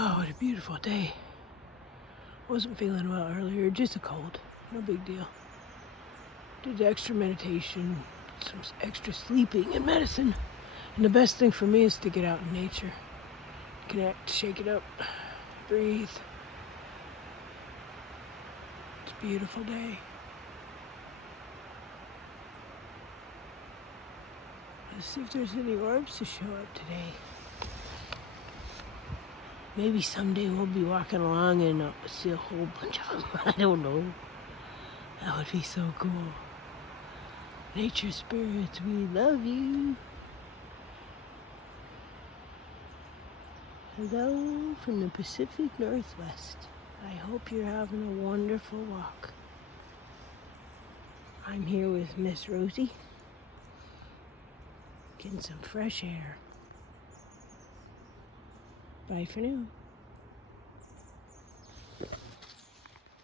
Oh, what a beautiful day. Wasn't feeling well earlier, just a cold. No big deal. Did extra meditation, some extra sleeping and medicine. And the best thing for me is to get out in nature. Connect, shake it up, breathe. It's a beautiful day. Let's see if there's any orbs to show up today. Maybe someday we'll be walking along and see a whole bunch of them. I don't know. That would be so cool. Nature spirits, we love you. Hello from the Pacific Northwest. I hope you're having a wonderful walk. I'm here with Miss Rosie. Getting some fresh air. Bye for now.